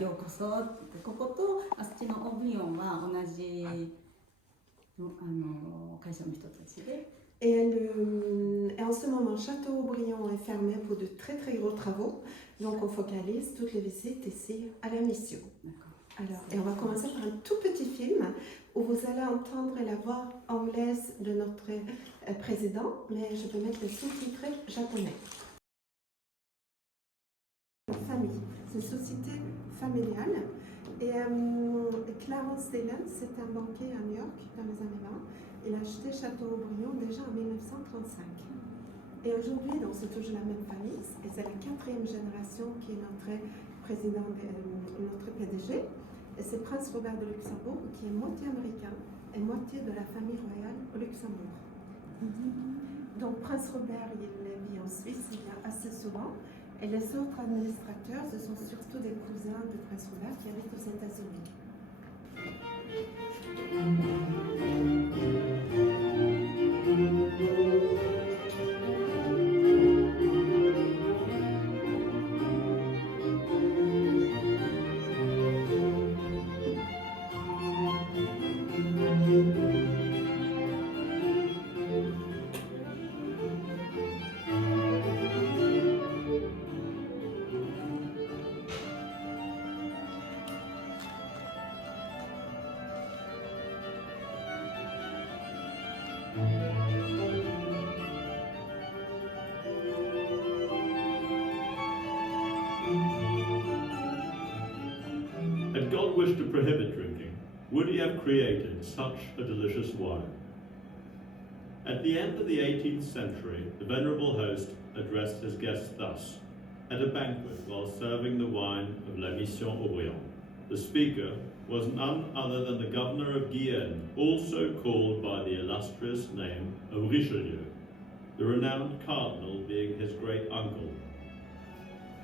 ようこそって言って、こことあっちのオブリオンは同じ会社の人たちで。Et en ce moment, Châteaubriand est fermé pour de très très gros travaux. Donc on focalise toutes les visites ici à la mission. Alors, et on va commencer par un tout petit film où vous allez entendre la voix anglaise de notre président, mais je peux mettre le sous-titré japonais. Famille, c'est une société familiale. Et Clarence Dillon, c'est un banquier à New York dans les années 20. Il a acheté Châteaubriand déjà en 1935. Et aujourd'hui, donc c'est toujours la même famille, et c'est la 4e génération qui est notre président, notre PDG. Et c'est Prince Robert de Luxembourg qui est moitié américain et moitié de la famille royale au Luxembourg. Donc Prince Robert, il vit en Suisse, il vient assez souvent. Et les autres administrateurs, ce sont surtout des cousins de Prince Robert qui habitent aux États-Unis. Had God wished to prohibit drinking, would he have created such a delicious wine? At the end of the 18th century, the venerable host addressed his guests thus, at a banquet while serving the wine of La Mission Aubryon. The speaker was none other than the governor of Guyenne, also called by the illustrious name of Richelieu, the renowned cardinal being his great uncle.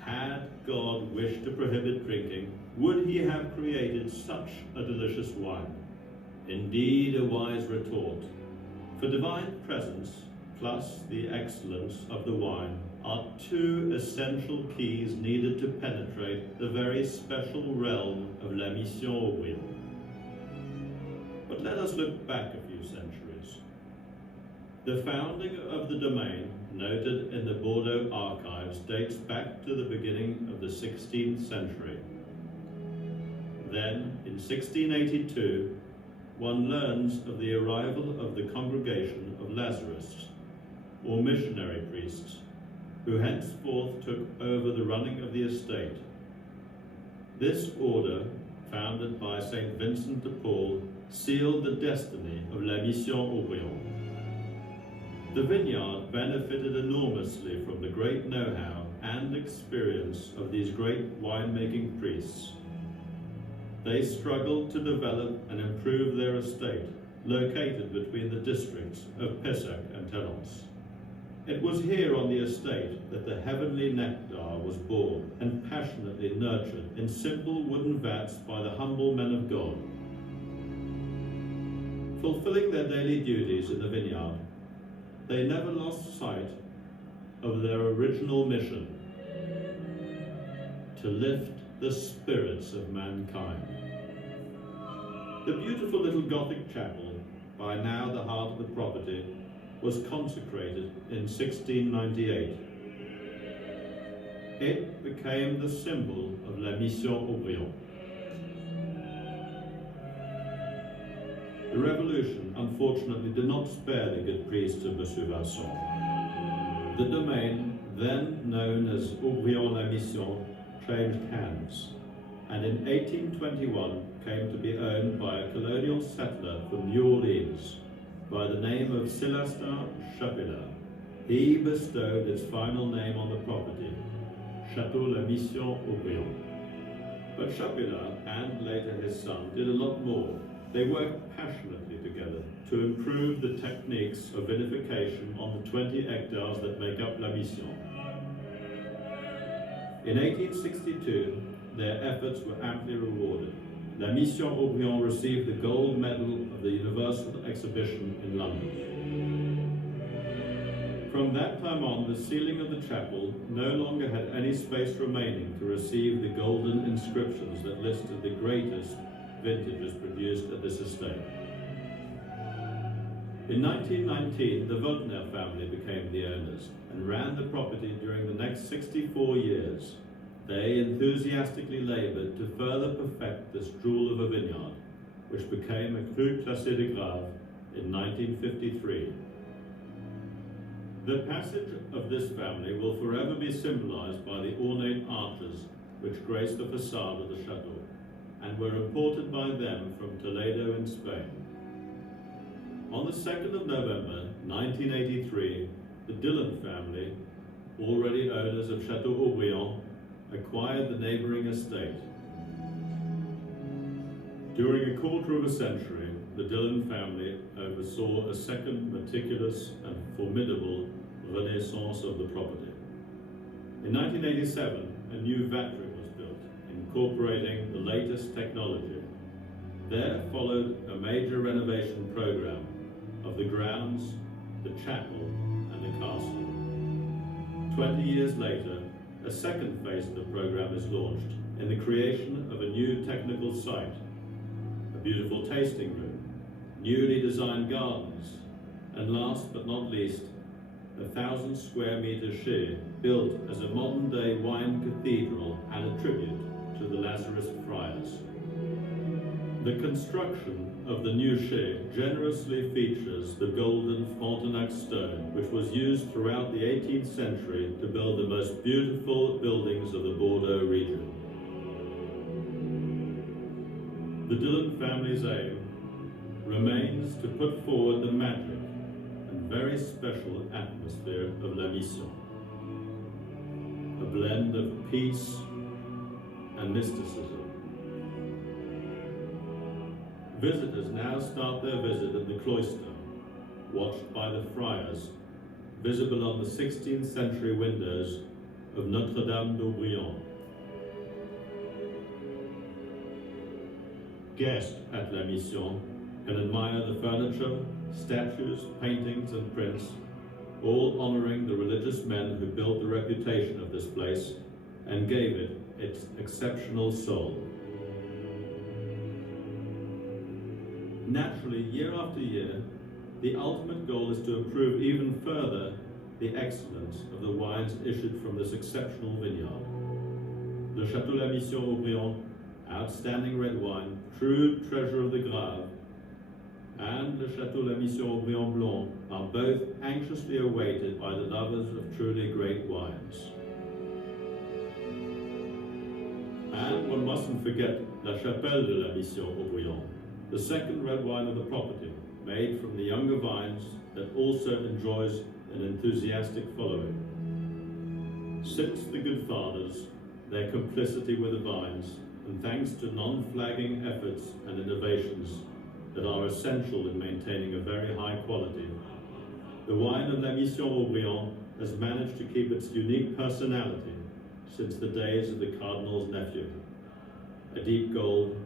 Had God wished to prohibit drinking, would he have created such a delicious wine? Indeed, a wise retort. For divine presence plus the excellence of the wine are two essential keys needed to penetrate the very special realm of La Mission Aubryon. But let us look back a few centuries. The founding of the domain, noted in the Bordeaux archives, dates back to the beginning of the 16th century. Then, in 1682, one learns of the arrival of the congregation of Lazarists, or missionary priests, who henceforth took over the running of the estate. This order, founded by Saint Vincent de Paul, sealed the destiny of La Mission Aubryon. The vineyard benefited enormously from the great know-how and experience of these great winemaking priests. They struggled to develop and improve their estate, located between the districts of Pessac and Talence. It was here on the estate that the heavenly nectar was born and passionately nurtured in simple wooden vats by the humble men of God. Fulfilling their daily duties in the vineyard, they never lost sight of their original mission, to lift the spirits of mankind. The beautiful little Gothic chapel, by now the heart of the property, was consecrated in 1698. It became the symbol of La Mission Aubryon. The revolution unfortunately did not spare the good priests of Monsieur Vincent. The domain, then known as Aubryon La Mission, changed hands, and in 1821 came to be owned by a colonial settler from New Orleans by the name of Célestin Chapelain. He bestowed its final name on the property, Château La Mission Aubryon. But Chapelain and later his son did a lot more. They worked passionately together to improve the techniques of vinification on the 20 hectares that make up La Mission. In 1862, their efforts were amply rewarded. La Mission Aubryon received the gold medal of the Universal Exhibition in London. From From that time on, the ceiling of the chapel no longer had any space remaining to receive the golden inscriptions that listed the greatest vintages produced at this estate. In 1919, the Wagner family became the owners and ran the property during the next 64 years. They enthusiastically labored to further perfect this jewel of a vineyard, which became a Cru Classé de Grave in 1953. The passage of this family will forever be symbolized by the ornate arches which grace the facade of the chateau, and were imported by them from Toledo in Spain. On the 2nd of November 1983, the Dillon family, already owners of Chateau Haut-Brion, acquired the neighboring estate. During a quarter of a century, the Dillon family oversaw a second meticulous and formidable renaissance of the property. In 1987, a new vatre was built, incorporating the latest technology. There followed a major renovation program of the grounds, the chapel, and the castle. 20 years later, a second phase of the program is launched in the creation of a new technical site, a beautiful tasting room, newly designed gardens, and last but not least, 1,000 square meter share built as a modern-day wine cathedral and a tribute to the Lazarist friars. The construction of the new share generously features the golden Frontenac stone, which was used throughout the 18th century to build the most beautiful buildings of the Bordeaux region. The Dillon family's aim remains to put forward the magic and very special atmosphere of La Mission, a blend of peace and mysticism. Visitors now start their visit at the cloister, watched by the friars, visible on the 16th century windows of Notre-Dame d'Aubrion. Guests at La Mission can admire the furniture, statues, paintings, and prints, all honoring the religious men who built the reputation of this place and gave it its exceptional soul. Naturally, year after year, the ultimate goal is to improve even further the excellence of the wines issued from this exceptional vineyard. The Chateau La Mission Haut-Brion, outstanding red wine, true treasure of the Grave, and the Chateau La Mission Haut-Brion Blanc are both anxiously awaited by the lovers of truly great wines. And one mustn't forget La Chapelle de La Mission Haut-Brion, the second red wine of the property, made from the younger vines that also enjoys an enthusiastic following. Since the good fathers, their complicity with the vines, and thanks to non-flagging efforts and innovations that are essential in maintaining a very high quality, the wine of La Mission Haut-Brion has managed to keep its unique personality since the days of the Cardinal's nephew. A deep gold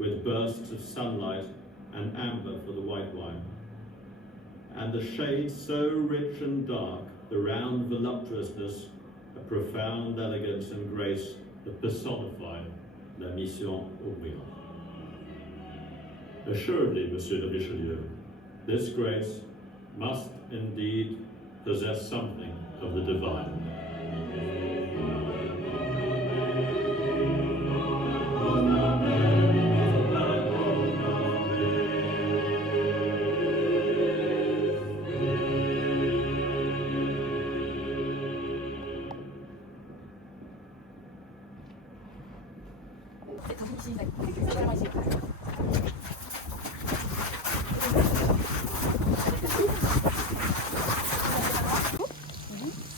with bursts of sunlight and amber for the white wine, and the shades so rich and dark, the round voluptuousness, a profound elegance and grace that personify La Mission Haut-Brion. Assuredly, Monsieur de Richelieu, this grace must indeed possess something of the divine.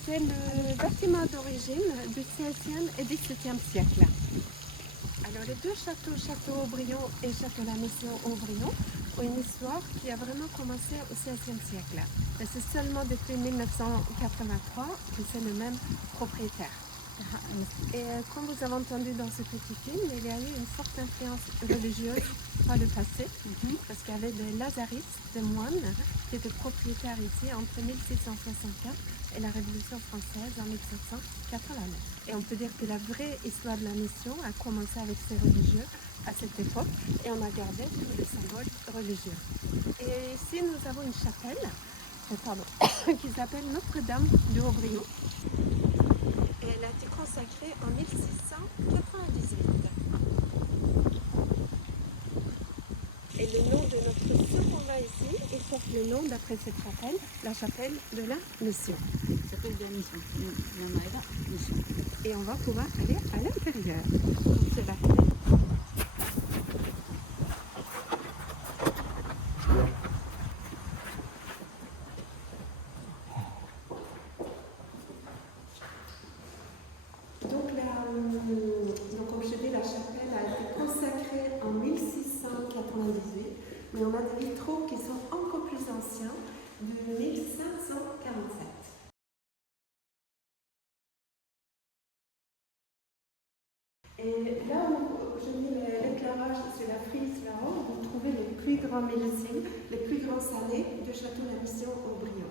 C'est le bâtiment d'origine du XVIe et XVIIe siècle. Alors les deux châteaux, Château Haut-Brion et Château La Mission Haut-Brion, ont une histoire qui a vraiment commencé au XVIe siècle. Et c'est seulement depuis 1983 que c'est le même propriétaire. Et comme vous avez entendu dans ce petit film, il y a eu une forte influence religieuse par le passé, parce qu'il y avait des lazaristes, des moines, qui étaient propriétaires ici entre 1664 et la Révolution française en 1789. Et on peut dire que la vraie histoire de la mission a commencé avec ces religieux à cette époque et on a gardé tous les symboles religieux. Et ici nous avons une chapelle qui s'appelle Notre-Dame de Haut-Brion. Et elle a été consacrée en 1698. Et le nom de notre mission qu'on va ici, il porte le nom d'après cette chapelle, la chapelle de la mission. s'appelle de la mission. Namaeda mission. Et on va pouvoir aller à l'intérieur. Donc c'est la clé. Donc comme je dis, la chapelle a été consacrée en 1698, mais on a des vitraux qui sont encore plus anciens, de 1547. Et là où je mets l'éclairage sur la frise là-haut, vous trouvez les plus grands mélusines, les plus grands salés de Château La Mission Haut-Brion.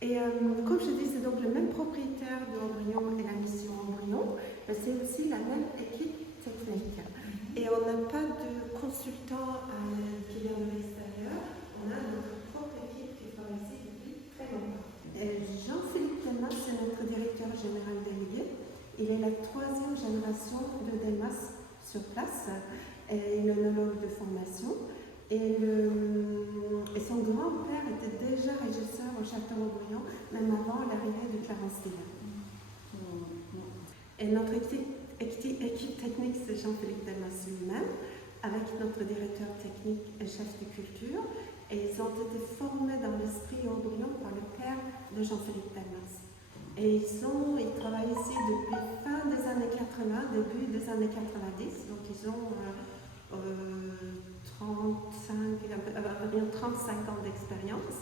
Et comme je dis, c'est donc le même propriétaire de Haut-Brion et la mission Haut-Brion, mais c'est aussi la même équipe technique. Et on n'a pas de consultant qui vient de l'extérieur, on a notre propre équipe qui travaille ici depuis très longtemps. Jean-Philippe Delmas, c'est notre directeur général délégué. Il est la 3e génération de Delmas sur place, et il est œnologue de formation. Et son grand-père était déjà régisseur au Château Haut-Brion, même avant l'arrivée de Clarence Dillon. Et notre équipe technique, c'est Jean-Philippe Delmas lui-même, avec notre directeur technique et chef de culture. Et ils ont été formés dans l'esprit Haut-Brion par le père de Jean-Philippe Delmas. Et ils travaillent ici depuis fin des années 80, début des années 90, donc ils ont 35 ans d'expérience.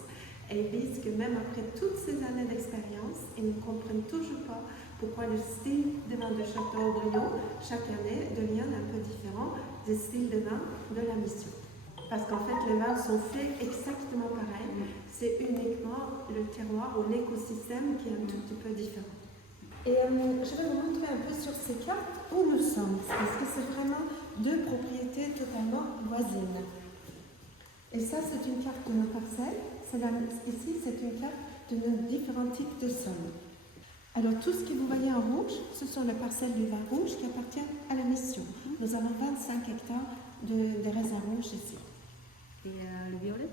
Et ils disent que même après toutes ces années d'expérience, ils ne comprennent toujours pas pourquoi le style de vin de Château Haut-Brion, chaque année, devient un peu différent des styles de vin de la mission. Parce qu'en fait, les vins sont faits exactement pareil. C'est uniquement le terroir ou l'écosystème qui est un tout petit peu différent. Et je vais vous montrer un peu sur ces cartes où nous sommes, parce que c'est vraiment deux propriétés totalement voisines. Et ça, c'est une carte de nos parcelles. Ici, c'est une carte de nos différents types de sols. Alors, tout ce que vous voyez en rouge, ce sont les parcelles du vin rouge qui appartiennent à la mission. Nous avons 25 hectares de raisins rouges ici. Et le violet?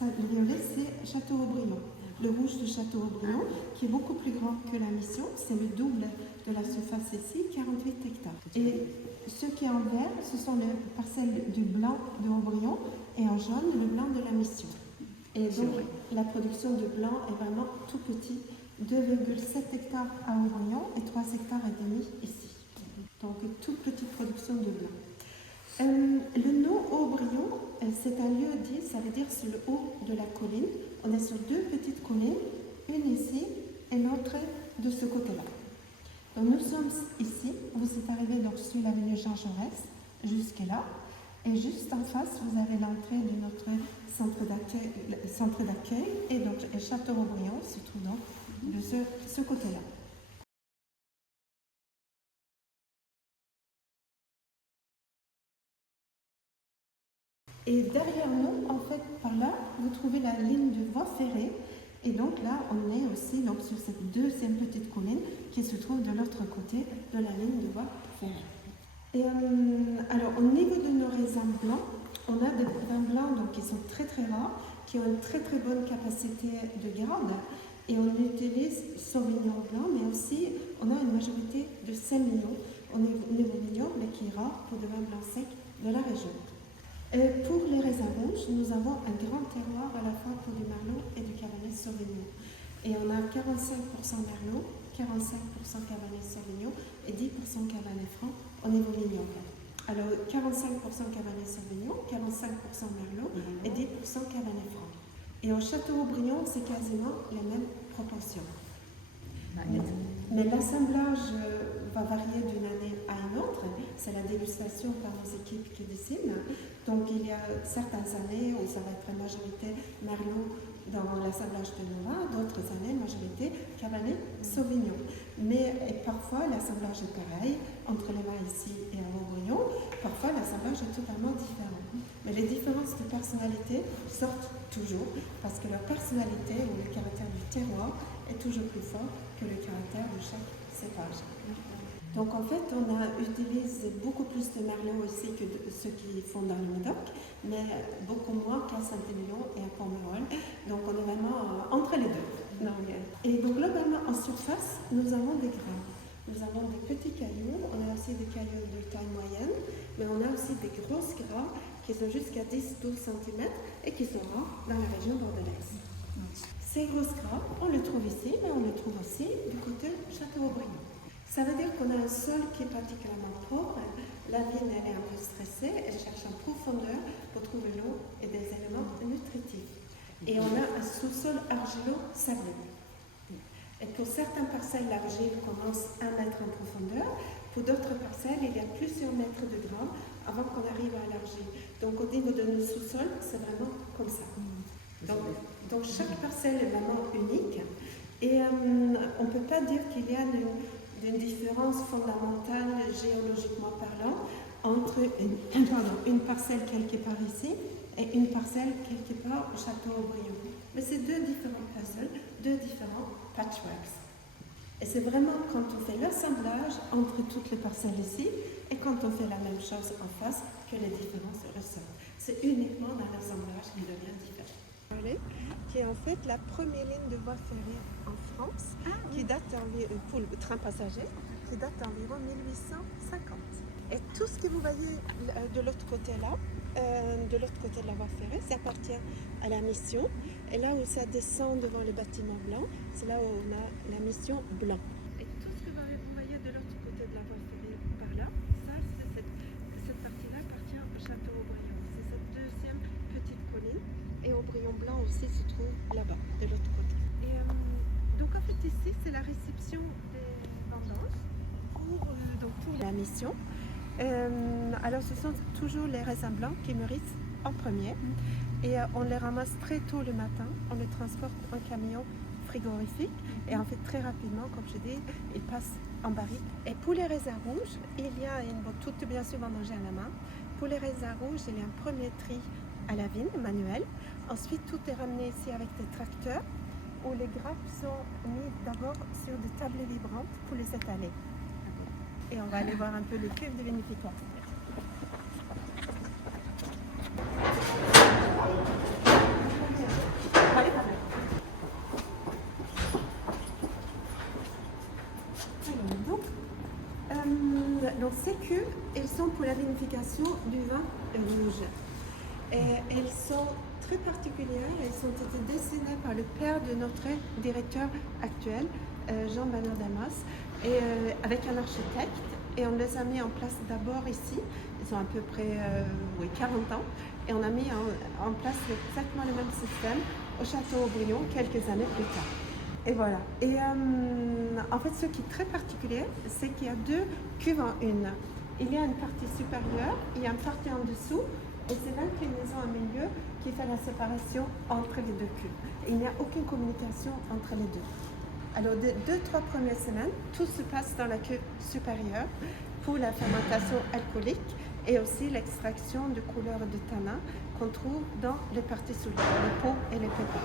Le violet, c'est Château Haut-Brion. Le rouge de Château Haut-Brion, qui est beaucoup plus grand que la mission, c'est le double de la surface ici, 48 hectares. Et ce qui est en vert, ce sont les parcelles du blanc de Haut-Brion et en jaune, le blanc de la mission. Et donc, la production de blanc est vraiment tout petit, 2,7 hectares à Haut-Brion et 3 hectares et demi ici. Donc, toute petite production de blanc. Le nom Haut-Brion, c'est un lieu dit, ça veut dire sur le haut de la colline. On est sur deux petites collines, une ici et l'autre de ce côté-là. Donc nous sommes ici, vous êtes arrivé donc sur l'avenue Jean Jaurès, jusque là, et juste en face, vous avez l'entrée de notre centre d'accueil, et donc le Château Haut-Brion se trouve donc de ce côté-là. Et derrière nous, en fait, par là, vous trouvez la ligne de voie ferrée. Et donc là, on est aussi donc, sur cette deuxième petite colline qui se trouve de l'autre côté de la ligne de voie ferrée. Et alors, au niveau de nos raisins blancs, on a des vins blancs donc, qui sont très très rares, qui ont une très très bonne capacité de garde. Et on utilise Sauvignon blanc, mais aussi on a une majorité de Semillon, au niveau vignoble, mais qui est rare pour des vins blancs secs de la région. Et pour les raisins rouges, nous avons un grand terroir à la fois pour du Merlot et du Cabernet Sauvignon. Et on a 45% Merlot, 45% Cabernet Sauvignon et 10% Cabernet Franc au niveau vignoble. Alors 45% Cabernet Sauvignon, 45% Merlot et 10% Cabernet Franc. Et au Château Haut-Brion, c'est quasiment la même proportion. Mais l'assemblage va varier d'une année à une autre. C'est la dégustation par nos équipes qui décident. Donc il y a certaines années où ça va être majorité Merlot dans l'assemblage de nos vins, d'autres années, majorité Cabernet Sauvignon. Mais parfois, l'assemblage est pareil entre les vins ici et à Haut-Brion. Parfois, l'assemblage est totalement différent. Mais les différences de personnalité sortent toujours parce que la personnalité ou le caractère du terroir est toujours plus fort que le caractère de chaque cépage. Donc en fait, on utilise beaucoup plus de merlot ici que ceux qui font dans le Médoc, mais beaucoup moins qu'à Saint-Émilion et à Pomerol. Donc on est vraiment entre les deux. Et donc globalement, en surface, nous avons des grains. Nous avons des petits cailloux, on a aussi des cailloux de taille moyenne, mais on a aussi des grosses gras qui sont jusqu'à 10-12 cm et qui sont rares dans la région bordelaise. Ces grosses gras, on les trouve ici, mais on les trouve aussi du côté Château-Aubrion. Ça veut dire qu'on a un sol qui est particulièrement pauvre. La vigne, elle est un peu stressée, elle cherche en profondeur pour trouver l'eau et des éléments nutritifs. Et on a un sous-sol argilo-sableux. Et pour certaines parcelles, l'argile commence 1 mètre en profondeur. Pour d'autres parcelles, il y a plusieurs mètres de grains avant qu'on arrive à l'argile. Donc au niveau de nos sous-sols, c'est vraiment comme ça. Donc chaque parcelle est vraiment unique. Et on ne peut pas dire qu'il y a une différence fondamentale géologiquement parlant entre une parcelle quelque part ici et une parcelle quelque part au Château-Aubrion. Mais c'est deux différentes parcelles, deux différents patchworks. Et c'est vraiment quand on fait l'assemblage entre toutes les parcelles ici et quand on fait la même chose en face que les différences ressortent. C'est uniquement dans l'assemblage qu'il devient différent. Qui est en fait la première ligne de voie ferrée en France, qui date pour le train passager, qui date d'environ 1850. Et tout ce que vous voyez de l'autre côté là, de l'autre côté de la voie ferrée, ça appartient à la mission. Et là où ça descend devant le bâtiment blanc, c'est là où on a la mission blanc. Et tout ce que vous voyez de l'autre côté de la voie ferrée par là, ça, cette partie-là appartient au Château-Aubrion. C'est cette deuxième petite colline. Et Aubrion blanc aussi se trouve là-bas, de l'autre côté. Et donc en fait ici, c'est la réception des vendanges pour la mission. Alors ce sont toujours les raisins blancs qui mûrissent en premier. Et on les ramasse très tôt le matin, on les transporte en camion frigorifique. Et en fait très rapidement, comme je dis, ils passent en barrique. Et pour les raisins rouges, il y a tout bien sûr vendangé à la main. Pour les raisins rouges, il y a un premier tri à la vigne manuelle. Ensuite, tout est ramené ici avec des tracteurs où les grappes sont mises d'abord sur des tables vibrantes pour les étaler. Et on va aller voir un peu les cuves de vinification. Donc ces cuves, elles sont pour la vinification du vin rouge. Et elles sont très particulières, elles ont été dessinées par le père de notre directeur actuel, Jean-Bernard Damas, avec un architecte. Et on les a mis en place d'abord ici, ils ont à peu près 40 ans, et on a mis en place exactement le même système au Château-Aubrion quelques années plus tard. Et voilà. Et en fait, ce qui est très particulier, c'est qu'il y a deux cuves en une. Il y a une partie supérieure, il y a une partie en dessous, et c'est l'inclinaison au milieu qui fait la séparation entre les deux cuves. Il n'y a aucune communication entre les deux. Alors, les 2-3 premières semaines, tout se passe dans la cuve supérieure pour la fermentation alcoolique et aussi l'extraction de couleurs de tanin qu'on trouve dans les parties solides, les peaux et les pépins.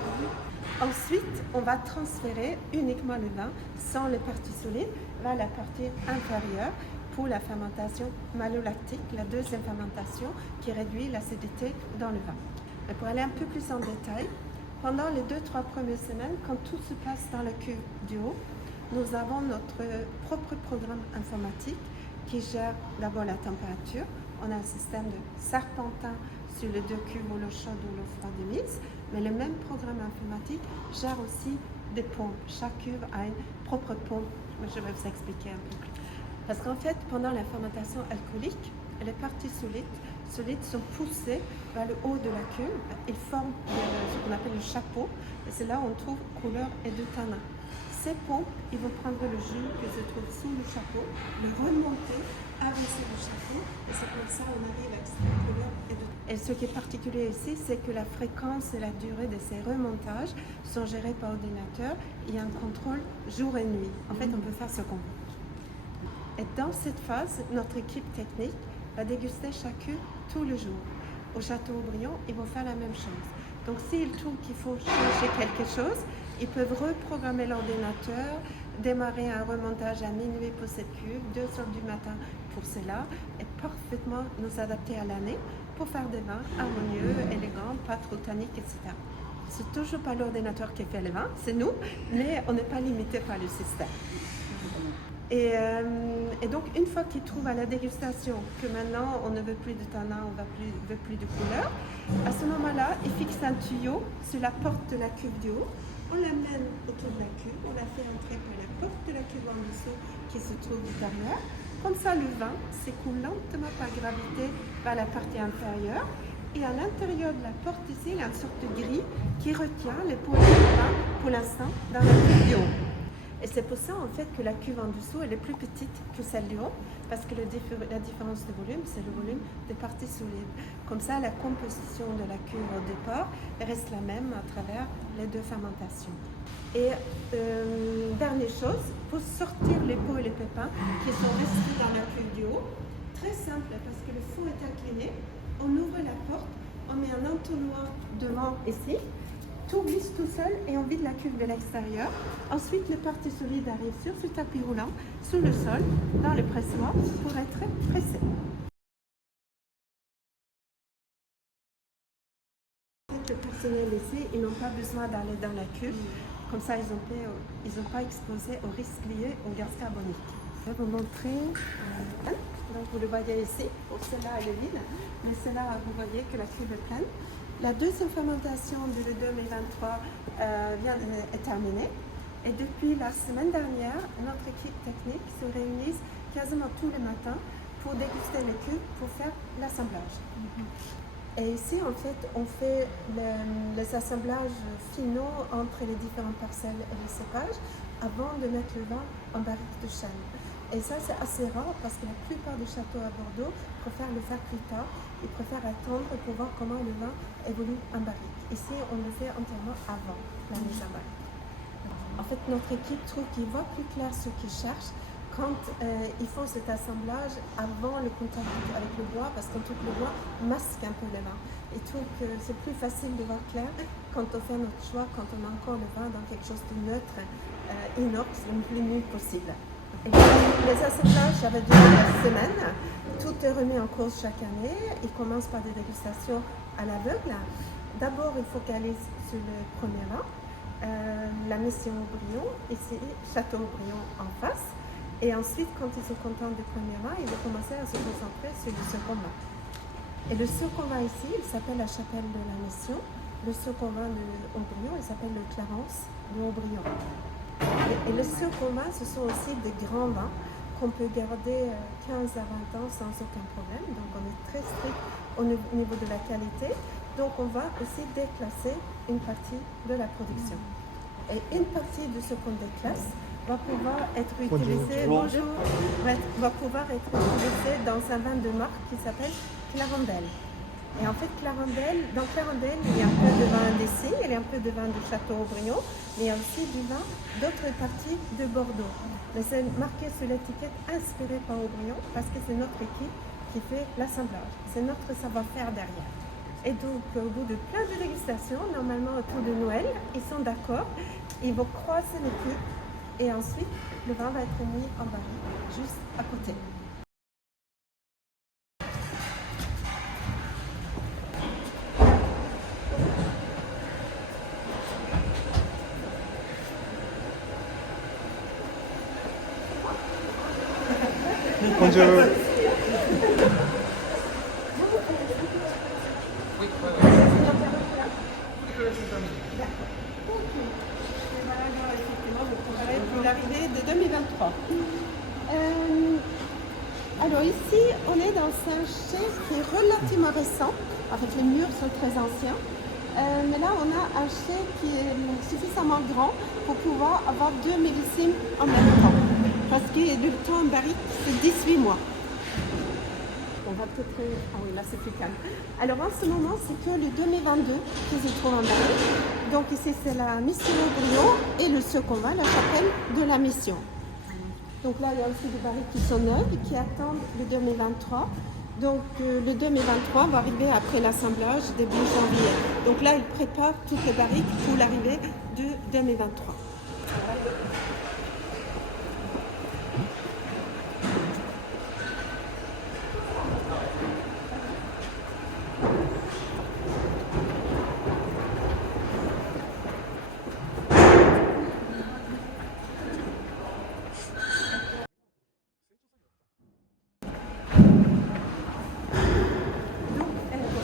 Ensuite, on va transférer uniquement le vin sans les parties solides vers la partie inférieure pour la fermentation malolactique, la deuxième fermentation qui réduit l'acidité dans le vin. Mais pour aller un peu plus en détail, pendant les 2-3 premières semaines, quand tout se passe dans la cuve du haut, nous avons notre propre programme informatique qui gère d'abord la température. On a un système de serpentin sur les deux cuves ou l'eau chaude ou l'eau froide de mise, mais le même programme informatique gère aussi des pompes. Chaque cuve a une propre pompe. Je vais vous expliquer un peu plus. Parce qu'en fait, pendant la fermentation alcoolique, les parties solides sont poussées vers le haut de la cuve. Ils forment ce qu'on appelle le chapeau. Et c'est là où on trouve couleur et de tanin. ces pompes, ils vont prendre le jus que se trouve sous le chapeau, le remonter, abaisser le chapeau, et c'est comme ça on arrive à extraire de l'eau et de... Et ce qui est particulier ici, c'est que la fréquence et la durée de ces remontages sont gérés par ordinateur. Il y a un contrôle jour et nuit. En fait, on peut faire ce qu'on veut. Et dans cette phase, notre équipe technique va déguster chaque cube tous les jours. Au Château-Aubryon, ils vont faire la même chose. Donc s'ils trouvent qu'il faut changer quelque chose, ils peuvent reprogrammer l'ordinateur, démarrer un remontage à minuit pour cette cuve, 2 heures du matin pour cela, et parfaitement nous adapter à l'année pour faire des vins harmonieux, élégants, pas trop tanniques, etc. C'est toujours pas l'ordinateur qui fait les vins, c'est nous, mais on n'est pas limité par le système. Et donc, une fois qu'ils trouvent à la dégustation que maintenant on ne veut plus de tanin, on ne veut plus de couleur, à ce moment-là, ils fixent un tuyau sur la porte de la cuve du haut, on l'amène autour de la cuve, on la fait entrer par la porte de la cuve en dessous qui se trouve derrière. Comme ça, le vin s'écoule lentement par gravité vers la partie inférieure. Et à l'intérieur de la porte ici, il y a une sorte de grille qui retient les poils de vin pour l'instant dans la cuve du haut. Et c'est pour ça en fait que la cuve en dessous elle est plus petite que celle du haut, parce que la différence de volume, c'est le volume des parties solides. Comme ça, la composition de la cuve au départ reste la même à travers les 2 fermentations. Et dernière chose, pour sortir les peaux et les pépins qui sont restés dans la cuve du haut, très simple parce que le fond est incliné, on ouvre la porte, on met un entonnoir devant ici, tout glisse tout seul et on vide la cuve de l'extérieur. Ensuite, les parties solides arrivent sur ce tapis roulant, sous le sol, dans le pressoir, pour être pressées. Le personnel ici, ils n'ont pas besoin d'aller dans la cuve. Comme ça, ils n'ont pas exposé aux risques liés au gaz carbonique. Je vais vous montrer. Donc, vous le voyez ici. Pour cela, elle est vide. Mais cela, vous voyez que la cuve est pleine. La deuxième fermentation de 2023 est terminée. Et depuis la semaine dernière, notre équipe technique se réunit quasiment tous les matins pour déguster les cubes, pour faire l'assemblage. Et ici, en fait, on fait les assemblages finaux entre les différentes parcelles et les cépages avant de mettre le vin en barrique de chêne. Et ça, c'est assez rare parce que la plupart des châteaux à Bordeaux préfèrent le faire plus tard. Ils préfèrent attendre pour voir comment le vin évolue en barrique. Ici, on le fait entièrement avant la mise en barrique. En fait, notre équipe trouve qu'ils voient plus clair ce qu'ils cherchent quand ils font cet assemblage avant le contact avec le bois, parce qu'on trouve que le bois masque un peu le vin. Et trouve que c'est plus facile de voir clair quand on fait notre choix, quand on a encore le vin dans quelque chose de neutre, inox, le plus nu possible. Et les assemblages, ça va durer la semaine. Tout est remis en cause chaque année. Ils commencent par des dégustations à l'aveugle. D'abord, ils focalisent sur le premier vin, la mission Aubryon, ici, Château-Aubryon en face. Et ensuite, quand ils sont contents du premier vin, ils vont commencer à se concentrer sur le second vin. Et le second vin ici, il s'appelle la chapelle de la Mission. Le second vin de Aubryon, il s'appelle le Clarence de Aubryon. Et le second vin, ce sont aussi des grands vins qu'on peut garder 15 à 20 ans sans aucun problème. Donc on est très strict au niveau de la qualité. Donc on va aussi déclasser une partie de la production. Et une partie de ce qu'on déclasse va pouvoir être utilisée va pouvoir être utilisée dans un vin de marque qui s'appelle Clarendelle. Et en fait, dans Clarendelle, il y a un peu de vin d'ici, il y a un peu de vin du Château-Aubryon, mais il y a aussi du vin d'autres parties de Bordeaux. Mais c'est marqué sur l'étiquette inspiré par Aubryon parce que c'est notre équipe qui fait l'assemblage. C'est notre savoir-faire derrière. Et donc, au bout de plein de dégustations, normalement autour de Noël, ils sont d'accord, ils vont croiser les cubes et ensuite, le vin va être mis en barrique juste à côté. Bonjour. Pour l'arrivée de 2023. Alors ici, on est dans un chai qui est relativement récent. En fait, les murs sont très anciens. Mais là, on a un chai qui est suffisamment grand pour pouvoir avoir 2 millésimes en même temps. Parce que le temps en barrique, c'est 18 mois. On va peut-être... Ah oui, là, c'est plus calme. Alors, en ce moment, c'est que le 2022 que je trouve en barrique. Donc, ici, c'est la mission Aubryon et le Secombat, la chapelle de la mission. Donc là, il y a aussi des barriques qui sont neuves et qui attendent le 2023. Donc le 2023 va arriver après l'assemblage début janvier. Donc là, ils préparent toutes les barriques pour l'arrivée de 2023.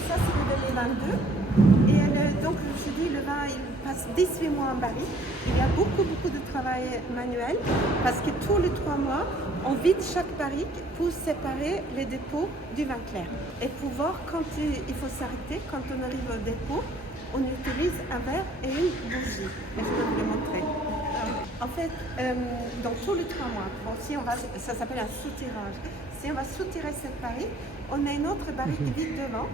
Ça, c'est le 2022. Et donc, je dis, le vin, il passe 18 mois en barrique. Il y a beaucoup de travail manuel parce que tous les 3 mois, on vide chaque barrique pour séparer les dépôts du vin clair. Et pour voir quand il faut s'arrêter, quand on arrive au dépôt, on utilise un verre et une bougie. Et je vais vous le montrer. En fait, dans tous les 3 mois, bon, si on va, ça s'appelle un soutirage. Si on va soutirer cette barrique, on a une autre barrique vide devant.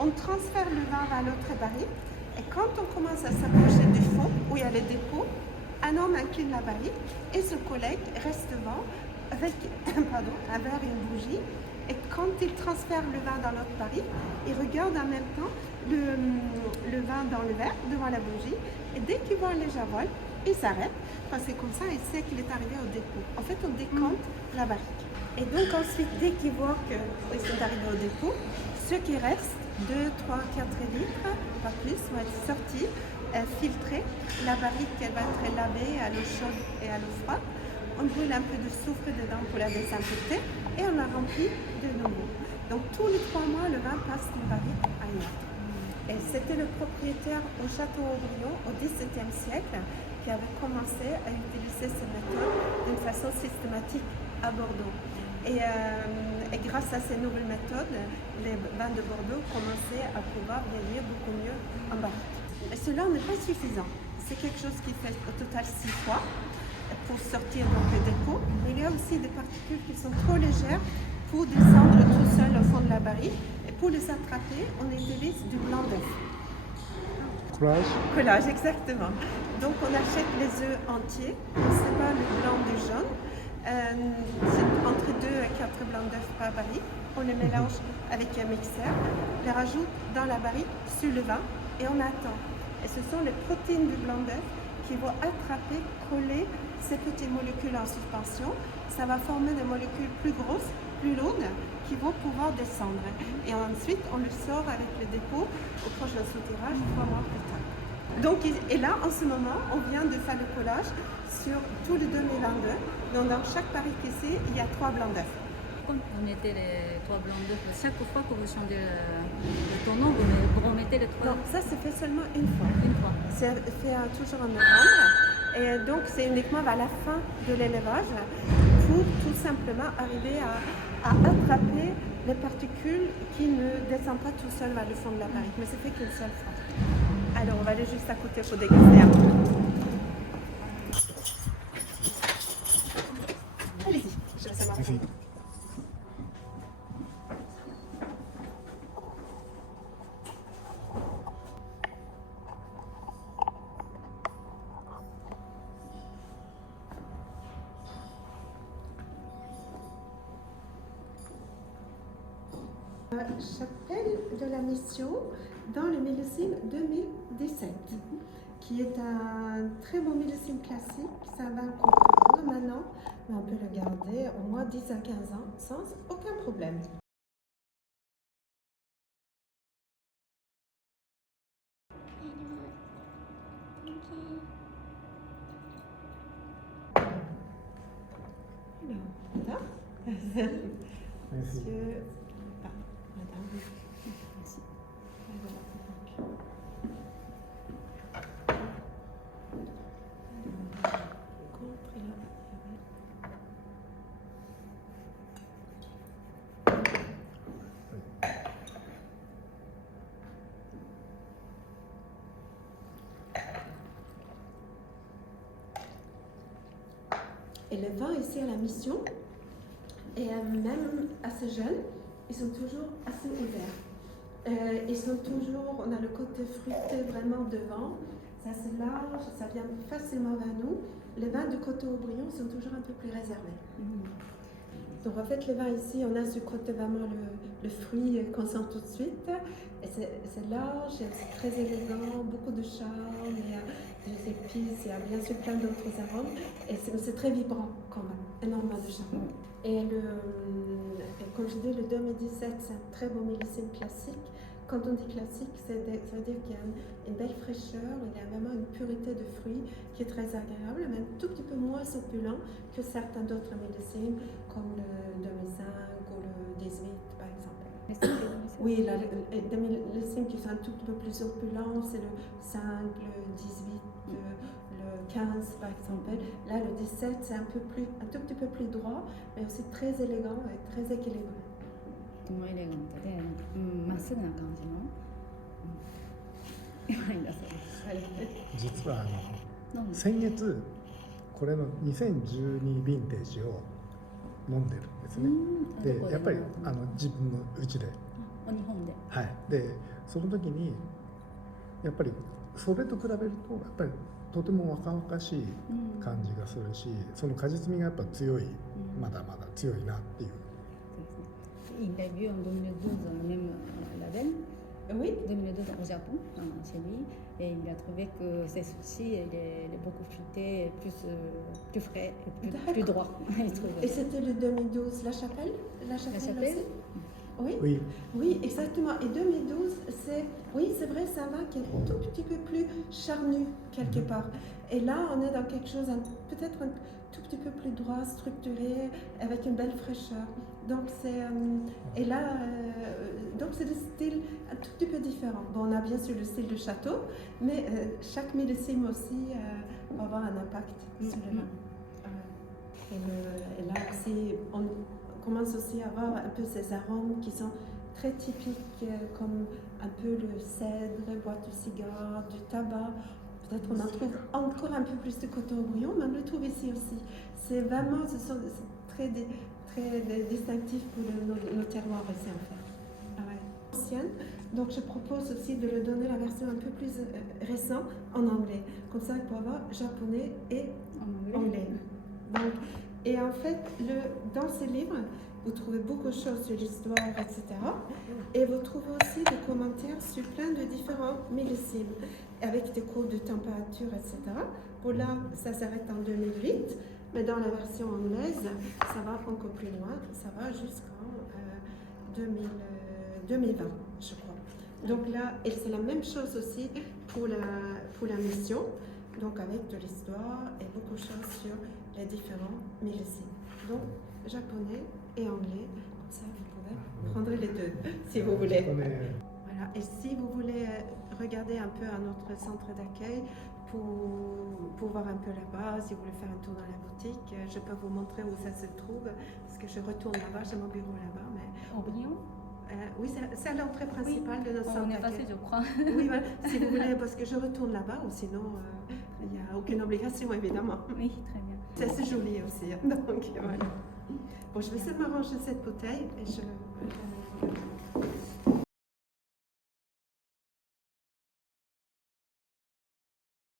On transfère le vin vers l'autre barrique. Et quand on commence à s'approcher du fond, où il y a les dépôts, un homme incline la barrique et son collègue reste devant avec un verre et une bougie. Et quand il transfère le vin dans l'autre barrique, il regarde en même temps le vin dans le verre devant la bougie. Et dès qu'il voit un léger vol, il s'arrête parce que comme ça, il sait qu'il est arrivé au dépôt. En fait, on décompte la barrique. Et donc ensuite, dès qu'ils voient qu'ils sont arrivés au dépôt, ceux qui restent, 2, 3, 4 litres, pas plus, vont être sortis, filtrés. La barrique, elle va être lavée à l'eau chaude et à l'eau froide. On brûle un peu de soufre dedans pour la désinfecter et on la remplit de nouveau. Donc tous les 3 mois, le vin passe d'une barrique à une autre. Et c'était le propriétaire au château Aubryon au XVIIe siècle qui avait commencé à utiliser cette méthode d'une façon systématique à Bordeaux. Et grâce à ces nouvelles méthodes, les vins de Bordeaux commençaient à pouvoir vieillir beaucoup mieux en barrique. Et cela n'est pas suffisant. C'est quelque chose qui fait au total 6 fois pour sortir donc le dépôt. Mais il y a aussi des particules qui sont trop légères pour descendre tout seul au fond de la barrique. Et pour les attraper, on utilise du blanc d'œuf. Collage. Collage, exactement. Donc on achète les œufs entiers, on sépare le blanc du jaune. C'est entre 2 et 4 blancs d'œufs par barrique. On les mélange avec un mixeur, les rajoute dans la barrique sur le vin et on attend. Et ce sont les protéines du blanc d'œuf qui vont attraper, coller ces petites molécules en suspension. Ça va former des molécules plus grosses, plus lourdes, qui vont pouvoir descendre. Et ensuite, on le sort avec le dépôt au prochain soutirage 3 mois plus tard. Donc, et là, en ce moment, on vient de faire le collage sur tout le 2022. Donc, dans chaque barrique ici, il y a 3 blancs d'œufs. Quand vous mettez les 3 blancs d'œufs, chaque fois que vous changez le tonneau, vous remettez les 3 Non, ça c'est fait seulement une fois. une fois. C'est fait toujours en novembre. Et donc, c'est uniquement à la fin de l'élevage pour tout simplement arriver à attraper les particules qui ne descendent pas tout seul vers le fond de la barrique. Mais c'est fait qu'une seule fois. Alors, on va aller juste à côté pour déguster un peu. Allez-y, je laisse Merci. Chapelle de la Mission dans le millésime 2017, qui est un très beau millésime classique. Ça va comprendre maintenant, mais on peut le garder au moins 10 à 15 ans sans aucun problème. Alors, voilà. Merci. Monsieur, madame. Merci. Et les vins ici à la mission, et même assez jeunes, ils sont toujours assez ouverts. Ils sont toujours, on a le côté fruité vraiment devant, c'est assez large, ça vient facilement vers nous. Les vins de Coteau-Aubryon sont toujours un peu plus réservés. Donc en fait, les vins ici, on a ce côté vraiment le fruit qu'on sent tout de suite. Et c'est large, c'est très élégant, beaucoup de charme, il y a des épices, il y a bien sûr plein d'autres arômes. Et c'est très vibrant quand même, énormément de charme. Et comme je dis, le 2017, c'est un très beau millésime classique. Quand on dit classique, ça veut dire qu'il y a une belle fraîcheur, il y a vraiment une pureté de fruits qui est très agréable, mais un tout petit peu moins opulent que certains d'autres millésimes, comme le 2005 ou le 18 par exemple. Oui, les millésimes qui sont un tout petit peu plus opulents, c'est le 5, le 18, le 15 par exemple. Là, le 17, c'est un tout petit peu plus droit, mais aussi très élégant et très équilibré. とてもエレガントで、まっすぐな感じの、ワインだそうです。実はどうも先月これの2012ヴィンテージを飲んでるんですね。でやっぱり自分の家で、日本で。はい。でその時にやっぱりそれと比べるとやっぱりとても若々しい感じがするし、その果実味がやっぱ強い、まだまだ強いなっていう。Il l'a vu en 2012, même à la Belle, Oui. 2012 au Japon, chez lui, et il a trouvé que ses soucis, il est beaucoup fruité, plus frais, plus droit. Il trouvait. Et c'était le 2012, La Chapelle La Chapelle aussi. Oui. Oui. Oui, exactement. Et 2012, c'est vrai, c'est un vin qui est un tout petit peu plus charnu quelque part. Et là, on est dans quelque chose peut-être un tout petit peu plus droit, structuré, avec une belle fraîcheur. Donc donc c'est des styles un tout petit peu différents. Bon, on a bien sûr le style de château, mais chaque millésime aussi va avoir un impact sur le vin. Et là aussi, on commence aussi à avoir un peu ces arômes qui sont très typiques, comme un peu le cèdre, boîte de cigare, du tabac. Peut-être on en trouve encore un peu plus de Coteau-Aubryon, mais on le trouve ici aussi. C'est vraiment, c'est très distinctif pour nos terroirs ici en fait. Ouais. Ancienne, donc je propose aussi de le donner la version un peu plus récente en anglais. Comme ça, il peut avoir japonais et anglais. Donc, et en fait, dans ces livres, vous trouvez beaucoup de choses sur l'histoire, etc. Et vous trouvez aussi des commentaires sur plein de différents millésimes, avec des courbes de température, etc. Pour là, ça s'arrête en 2008, mais dans la version anglaise, ça va encore plus loin, ça va jusqu'en 2020, je crois. Donc là, et c'est la même chose aussi pour la mission, donc avec de l'histoire et beaucoup de choses sur les différents millésimes. Donc, japonais et anglais, comme ça vous pouvez prendre les deux si vous voulez. Voilà. Et si vous voulez regarder un peu à notre centre d'accueil pour voir un peu là-bas, si vous voulez faire un tour dans la boutique, je peux vous montrer où ça se trouve, parce que je retourne là-bas, j'ai mon bureau là-bas. Aubryon oui, c'est à l'entrée principale de notre centre d'accueil. On est passé, je crois. Oui, voilà, si vous voulez, parce que je retourne là-bas, ou sinon, il n'y a aucune obligation, évidemment. Oui, très bien. C'est assez joli aussi, donc voilà. Bon, je vais essayer de m'arranger cette bouteille et je...